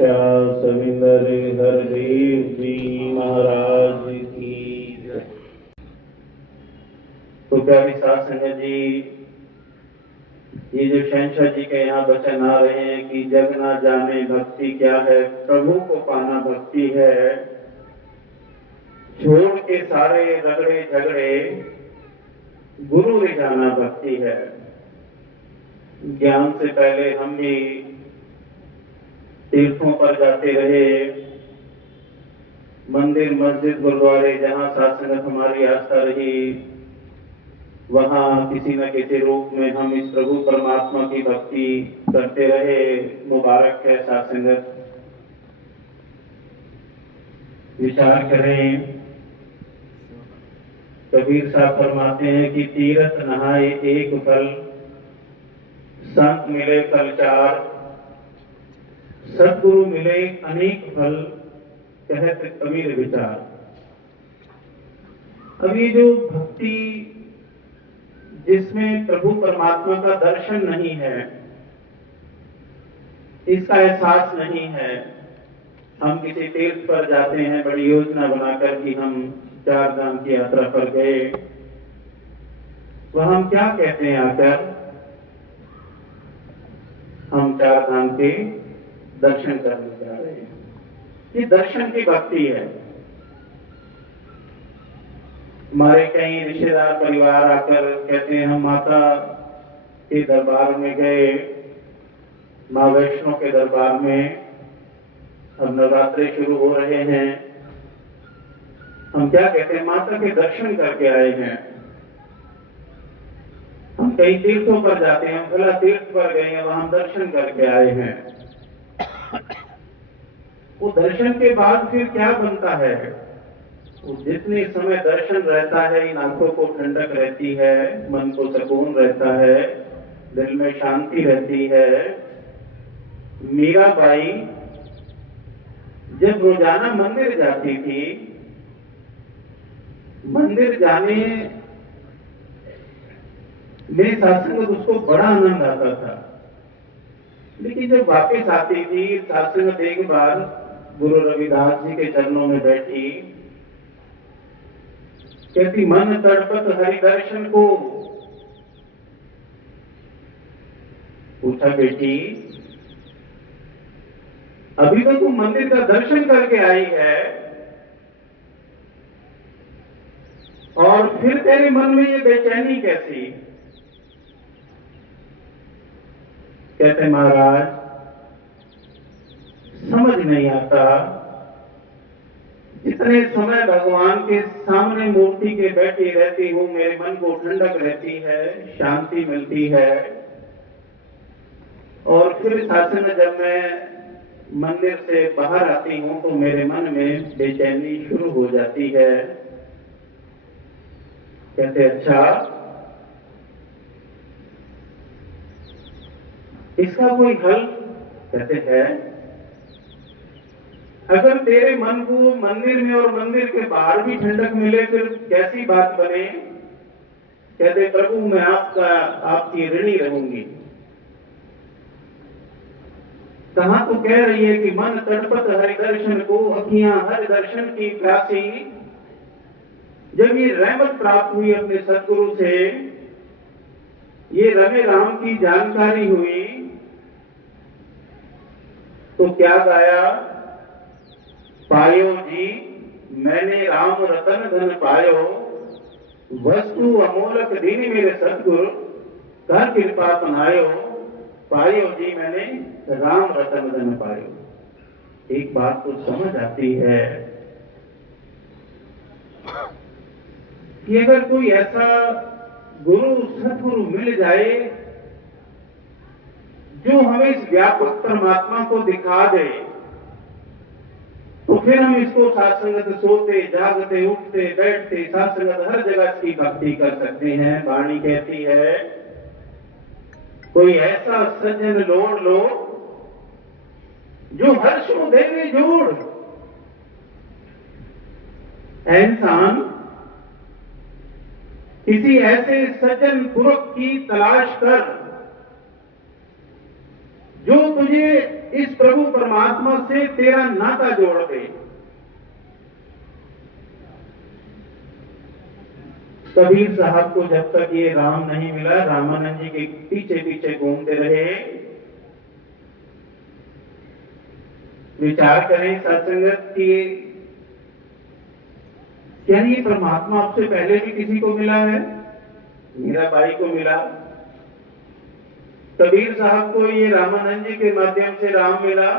शिक्षा सविंदर हरदेव जी महाराज की जय। तो प्यारी साथ संगत जी, ये जो शहंशाह जी के यहाँ वचन आ रहे हैं कि जग ना जाने भक्ति क्या है, प्रभु को पाना भक्ति है। छोड़ के सारे रगड़े झगड़े गुरु रे जाना भक्ति है। ज्ञान से पहले हम भी तीर्थों पर जाते रहे, मंदिर मस्जिद गुरुद्वारे जहां साथ संगत हमारी आस्था रही, वहां किसी न किसी रूप में हम इस प्रभु परमात्मा की भक्ति करते रहे। मुबारक है साथ संगत। विचार करें, कबीर साहब फरमाते हैं कि तीरथ नहाए एक फल, संत मिले फल चार, सदगुरु मिले अनेक फल, कहत कबीर विचार। अब ये जो भक्ति जिसमें प्रभु परमात्मा का दर्शन नहीं है, इसका एहसास नहीं है, हम किसी तीर्थ पर जाते हैं बड़ी योजना बनाकर कि हम 4 धाम की यात्रा पर गए, वह हम क्या कहते हैं आकर, हम 4 धाम के दर्शन करने जा रहे हैं। ये दर्शन की भक्ति है। हमारे कई रिश्तेदार परिवार आकर कहते हैं हम माता के दरबार में गए, माँ वैष्णो के दरबार में, अब नवरात्रे शुरू हो रहे हैं, हम क्या कहते हैं, माता के दर्शन करके आए हैं। हम कई तीर्थों पर जाते हैं, भला तीर्थ पर गए हैं, वहां दर्शन करके आए हैं। वो दर्शन के बाद फिर क्या बनता है? जितने समय दर्शन रहता है, इन आंखों को ठंडक रहती है, मन को सुकून रहता है, दिल में शांति रहती है। मीराबाई जब रोजाना मंदिर जाती थी, मंदिर जाने मेरे सासंगत उसको बड़ा आनंद आता था, लेकिन जब वापस आती थी सासंगत एक बार गुरु रविदास जी के चरणों में बैठी, कहती मन तड़पत हरि दर्शन को। पूछा बेटी, अभी तो तुम मंदिर का दर्शन करके आई है और फिर तेरे मन में ये बेचैनी कैसी? कहते महाराज समझ नहीं आता, जितने समय भगवान के सामने मूर्ति के बैठी रहती हूं, मेरे मन को ठंडक रहती है, शांति मिलती है। और फिर शासन जब मैं मंदिर से बाहर आती हूं तो मेरे मन में बेचैनी शुरू हो जाती है। कहते अच्छा, इसका कोई हल? कहते हैं अगर तेरे मन को मंदिर में और मंदिर के बाहर भी ठंडक मिले फिर कैसी बात बने? कहते प्रभु मैं आपकी ऋणी रहूंगी। कहां तो कह रही है कि मन तड़पत हरि दर्शन को, अखियां हरि दर्शन की प्यासी। जब ये रहमत प्राप्त हुई अपने सदगुरु से, ये रमे राम की जानकारी हुई, तो क्या गाया? पायो जी मैंने राम रतन धन पायो, वस्तु अमोलक दीन मेरे सतगुरु, कर कृपा अपनायो, पायो जी मैंने राम रतन धन पायो। एक बात तो समझ आती है कि अगर कोई ऐसा गुरु सतगुरु मिल जाए जो हमें इस व्यापक परमात्मा को दिखा दे, तो फिर हम इसको सात्संगत सोते जागते उठते बैठते सात्संगत हर जगह की भक्ति कर सकते हैं। वाणी कहती है कोई ऐसा सज्जन लोड़ लो जो हर्षों देवे जोड़। इंसान किसी ऐसे सज्जन पुरुष की तलाश कर जो तुझे इस प्रभु परमात्मा से तेरा नाता जोड़ दे। कबीर साहब को जब तक ये राम नहीं मिला, रामानंद जी के पीछे पीछे घूमते रहे। विचार करें सत्संगत की, क्या ये परमात्मा आपसे पहले भी किसी को मिला है? मीराबाई को मिला, कबीर साहब को ये रामानंद जी के माध्यम से राम मिला,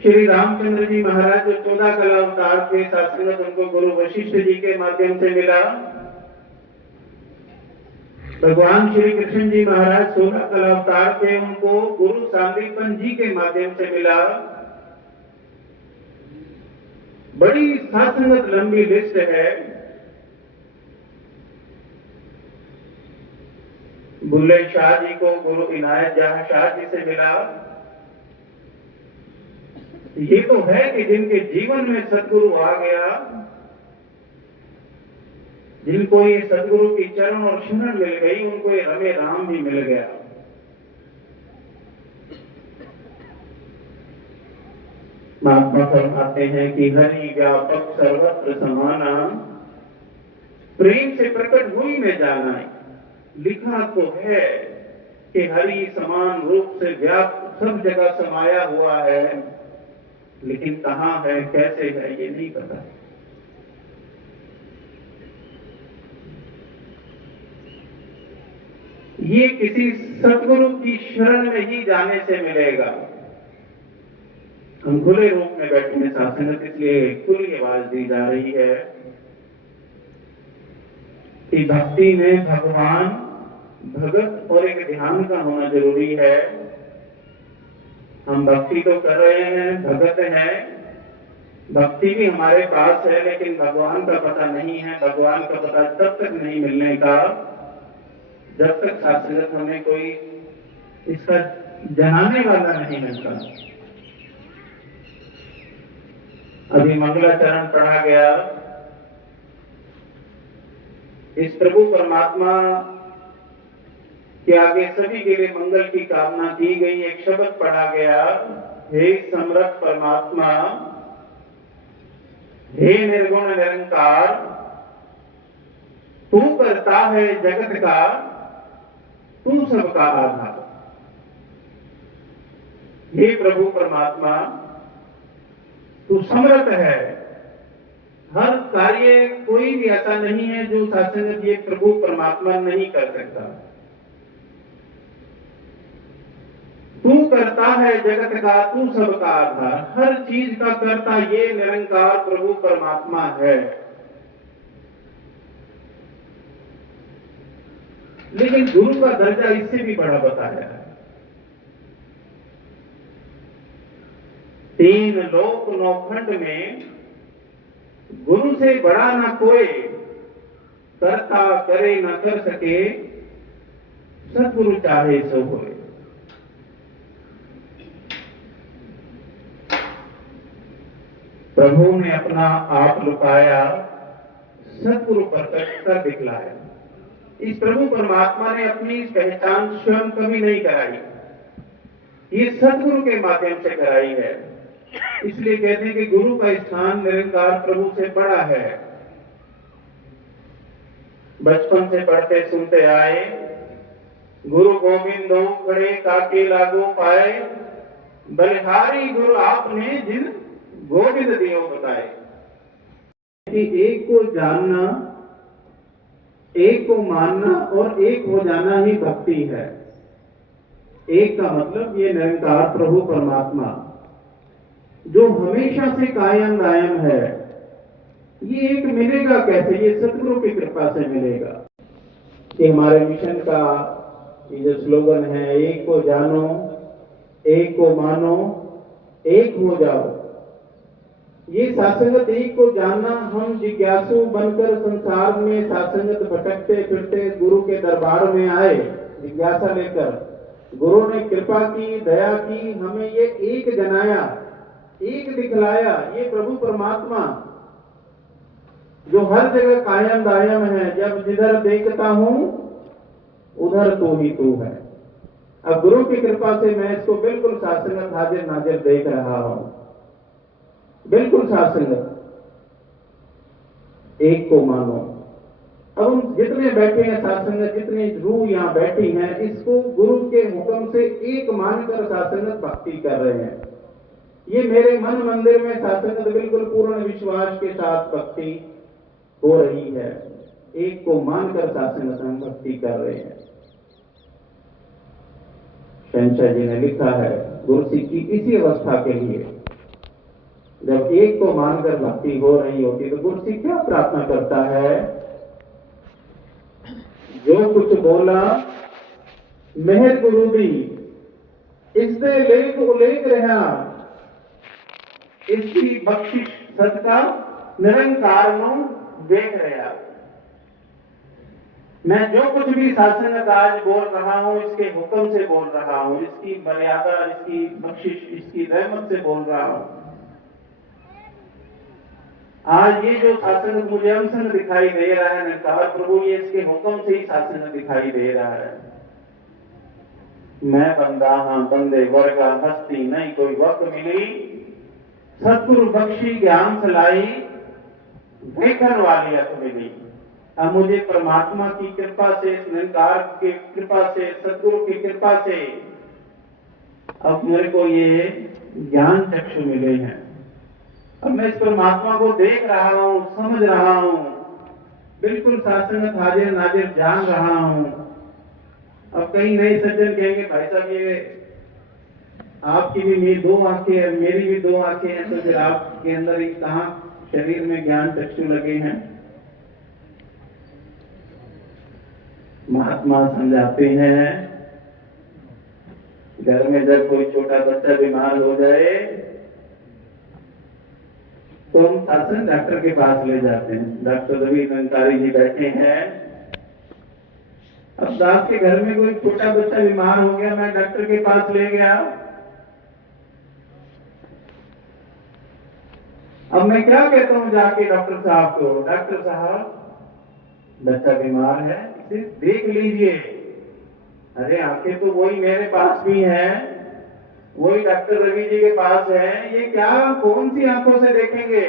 श्री रामचंद्र जी महाराज जो 14 कला अवतार थे सत्संगत, उनको गुरु वशिष्ठ जी के माध्यम से मिला। भगवान श्री कृष्ण जी महाराज 16 कला अवतार थे, उनको गुरु सांदीपन जी के माध्यम से मिला। बड़ी सत्संगत लंबी लिस्ट है। बुल्ले शाह जी को गुरु इनायत जहां शाह जी से मिला। ये तो है कि जिनके जीवन में सदगुरु आ गया, जिनको ये सदगुरु की चरण और शरण मिल गई, उनको ये रमे राम भी मिल गया। महात्मा फरमाते हैं कि हरि व्यापक सर्वत्र समाना, प्रेम से प्रकट हुई में जाना है। लिखा तो है कि हरि समान रूप से व्याप्त सब जगह समाया हुआ है, लेकिन कहां है, कैसे है, ये नहीं पता। ये किसी सतगुरु की शरण में ही जाने से मिलेगा। हम खुले रूप में बैठे हैं सत्संगत, इसलिए खुली आवाज दी जा रही है कि भक्ति में भगवान, भगत और एक ध्यान का होना जरूरी है। हम भक्ति तो कर रहे हैं, भगत हैं, भक्ति भी हमारे पास है, लेकिन भगवान का पता नहीं है। भगवान का पता तब तक नहीं मिलने का जब तक सत्संगत हमें कोई इसका जनाने वाला नहीं मिलता। अभी मंगलाचरण पढ़ा गया, इस प्रभु परमात्मा के आगे सभी के लिए मंगल की कामना की गई। एक शब्द पढ़ा गया, हे समर्थ परमात्मा, हे निर्गुण निरंकार, तू करता है जगत का, तू सबका आधार। हे प्रभु परमात्मा, तू समर्थ है। हर कार्य कोई भी ऐसा नहीं है जो सत्संगत ये प्रभु परमात्मा नहीं कर सकता। तू करता है जगत का, तू सबका आधार। हर चीज का करता ये निरंकार प्रभु परमात्मा है। लेकिन गुरु का दर्जा इससे भी बड़ा बताया है। 3 लोक 9 खंड में गुरु से बड़ा ना कोई, करता करे न कर सके, सतगुरु चाहे सो होए। प्रभु ने अपना आप लुकाया, सतगुरु प्रकट कर दिखलाया। इस प्रभु परमात्मा ने अपनी पहचान स्वयं कभी नहीं कराई, ये सतगुरु के माध्यम से कराई है। इसलिए कहते हैं कि गुरु का स्थान निरंकार प्रभु से बड़ा है। बचपन से पढ़ते सुनते आए, गुरु गोविंद दो खड़े काके लागो पाए, बलिहारी गुरु आपने जिन गोविंद दियो बताए। कि एक को जानना, एक को मानना और एक हो जाना ही भक्ति है। एक का मतलब ये निरंकार प्रभु परमात्मा जो हमेशा से कायम दायम है। ये एक मिलेगा कैसे? ये सतगुरु की कृपा से मिलेगा। कि हमारे मिशन का ये जो स्लोगन है, एक को जानो, एक को मानो, एक हो जाओ। ये सत्संगत एक को जानना, हम जिज्ञासु बनकर संसार में सत्संगत भटकते फिरते गुरु के दरबार में आए जिज्ञासा लेकर। गुरु ने कृपा की, दया की, हमें ये एक जनाया, एक दिखलाया। ये प्रभु परमात्मा जो हर जगह कायम दायम है। जब जिधर देखता हूं उधर तू ही तू है। अब गुरु की कृपा से मैं इसको बिल्कुल सात्संगत हाजिर नाजिर देख रहा हूं, बिल्कुल सात्संगत, एक को मानो। अब हम जितने बैठे हैं सात्संगत, जितनी रूह यहां बैठी हैं, इसको गुरु के हुक्म से एक मानकर सात्संगत भक्ति कर रहे हैं। ये मेरे मन मंदिर में सात्संगत बिल्कुल पूर्ण विश्वास के साथ भक्ति हो रही है, एक को मानकर सात्संगत हम भक्ति कर रहे हैं। शहंशाह जी ने लिखा है गुरसिक की इसी अवस्था के लिए, जब एक को मानकर भक्ति हो रही होती तो गुरसिक क्या प्रार्थना करता है, जो कुछ बोला मेहर गुरु दी, इससे लेख उलेख रहा, इसकी बख्शिश सदका निरंकार नो देख रहा। मैं जो कुछ भी सात्संगत आज बोल रहा हूं, इसके हुक्म से बोल रहा हूं, इसकी मर्यादा, इसकी बख्शिश, इसकी रहमत से बोल रहा हूं। आज ये जो सात्संगत मुझे अनसन दिखाई दे रहा है, ने कहा प्रभु ये इसके हुक्म से ही सात्संगत दिखाई दे रहा है। मैं बंदा हां, बंदे वर्गा हस्ती नहीं कोई वक्त मिली, सतगुरु बख्शी ज्ञान सलाई, देखन वाली अख मिली। अब मुझे परमात्मा की कृपा से, निरंकार की कृपा से, सतगुरु की कृपा से अब मेरे को ये ज्ञान चक्षु मिले हैं। अब मैं इस परमात्मा को देख रहा हूं, समझ रहा हूं, बिल्कुल सात्संगत हाजिर नाजिर जान रहा हूं। अब कई नए सज्जन कहेंगे भाई साहब ये आपकी भी दो आंखें हैं, मेरी भी दो आंखें हैं, तो फिर आपके अंदर एक कहां शरीर में ज्ञान चक्षु लगे हैं। महात्मा समझाते हैं, घर में जब कोई छोटा बच्चा बीमार हो जाए तो हम शासन डॉक्टर के पास ले जाते हैं। डॉक्टर रवि कंकारी जी बैठे हैं। अब दास के घर में कोई छोटा बच्चा बीमार हो गया, मैं डॉक्टर के पास ले गया। अब मैं क्या कहता हूं जाके डॉक्टर साहब को, डॉक्टर साहब बच्चा बीमार है, इसे देख लीजिए। अरे आंखें तो वही मेरे पास भी हैं, वही डॉक्टर रवि जी के पास है, ये क्या कौन सी आंखों से देखेंगे।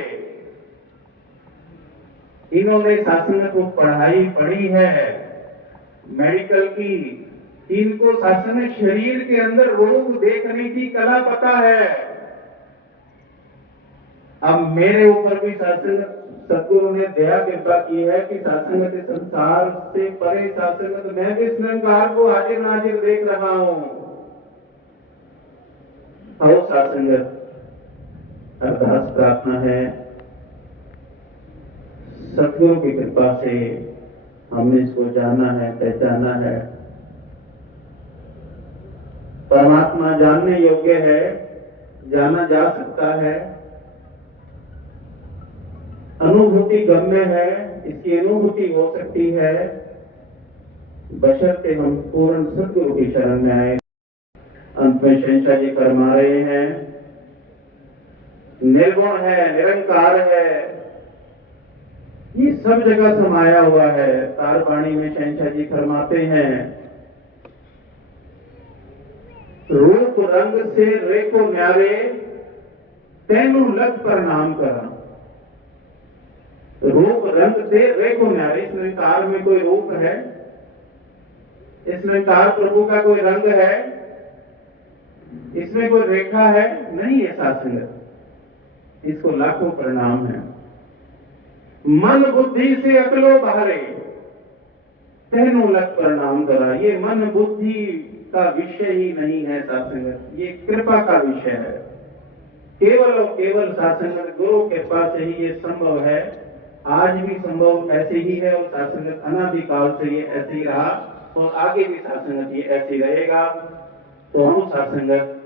इन्होंने सात्संगत को पढ़ाई पढ़ी है मेडिकल की, इनको सात्संगत शरीर के अंदर रोग देखने की कला पता है। अब मेरे ऊपर भी सात्संगत सतगुरु ने दया कृपा की है कि सात्संगत संसार से परे सात्संगत मैं भी इस निरंकार को हाजिर नाजिर देख रहा हूं। आओ सात्संगत अरदास प्रार्थना है, सतगुरु की कृपा से हमने इसको जाना है, पहचाना है। परमात्मा जानने योग्य है, जाना जा सकता है, अनुभूति गम्य है, इसकी अनुभूति हो सकती है, बशर्ते हम पूर्ण सतगुरु की शरण में आए। अंत में शहंशाह जी फरमा रहे हैं, निर्गुण है, निरंकार है, ये सब जगह समाया हुआ है। तारपाणी में शहंशाह जी फरमाते हैं, रूप रंग से रेखो न्यारे तेनू लग प्रणाम करा। रूप रंग से रेखो न्यारे, इस निरंकार में कोई रूप है, इस निरंकार प्रभु का कोई रंग है, इसमें कोई रेखा है नहीं है सात्संगत, इसको लाखों प्रणाम है। मन बुद्धि से अकलो बाहरे तेनू लग प्रणाम करा। ये मन बुद्धि का विषय ही नहीं है सात्संगत, ये कृपा का विषय है। केवल और केवल सात्संगत गुरु कृपा से ही ये संभव है। आज भी संभव ऐसे ही है और सात्संगत अनादिकाल से ये ऐसे ही रहा और आगे भी सात्संगत ये ऐसे ही रहेगा। तो हम सात्संगत,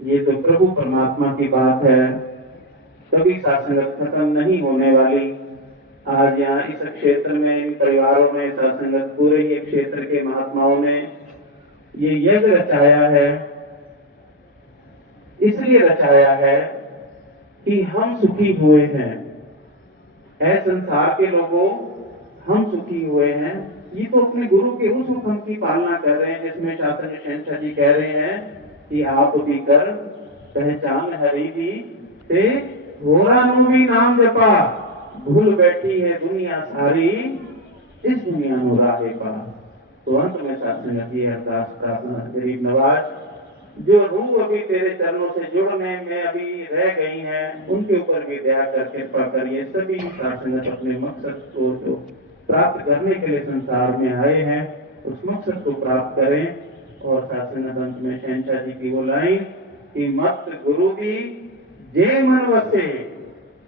ये तो प्रभु परमात्मा की बात है, कभी सात्संगत खत्म नहीं होने वाली। आज यहाँ इस क्षेत्र में, इन परिवारों में सात्संगत, पूरे ये क्षेत्र के महात्माओं ने ये यज्ञ रचाया है, इसलिए रचाया है कि हम सुखी हुए हैं। ऐ संसार के लोगों, हम सुखी हुए हैं, ये तो अपने गुरु के उस हुक्म की पालना कर रहे हैं जिसमें शास्त्र शहंशाह जी कह रहे हैं कि आप भी कर पहचान हरि दी ते होरा नु भी नाम जपा, भूल बैठी है दुनिया सारी, इस दुनिया नु राहे पा। तो अंत में साथ संगत ये अरदास प्रार्थना गरीब नवाज, जो रूह अभी तेरे चरणों से जुड़ने में अभी रह गई हैं, उनके ऊपर भी दया कर कृपा कर, ये सभी साथ संगत अपने मकसद को जो प्राप्त करने के लिए संसार में आए हैं उस मकसद को प्राप्त करें। और साथ संगत अंत में शहंशाह जी की वो लाइन कि मत गुरु दी जे मन वसे,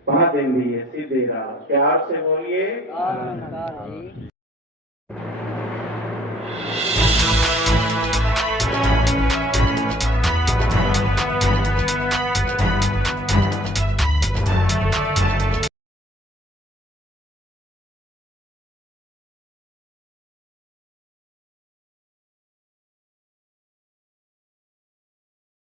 पा देंगी ये सीधे राह। प्यार से बोलिए।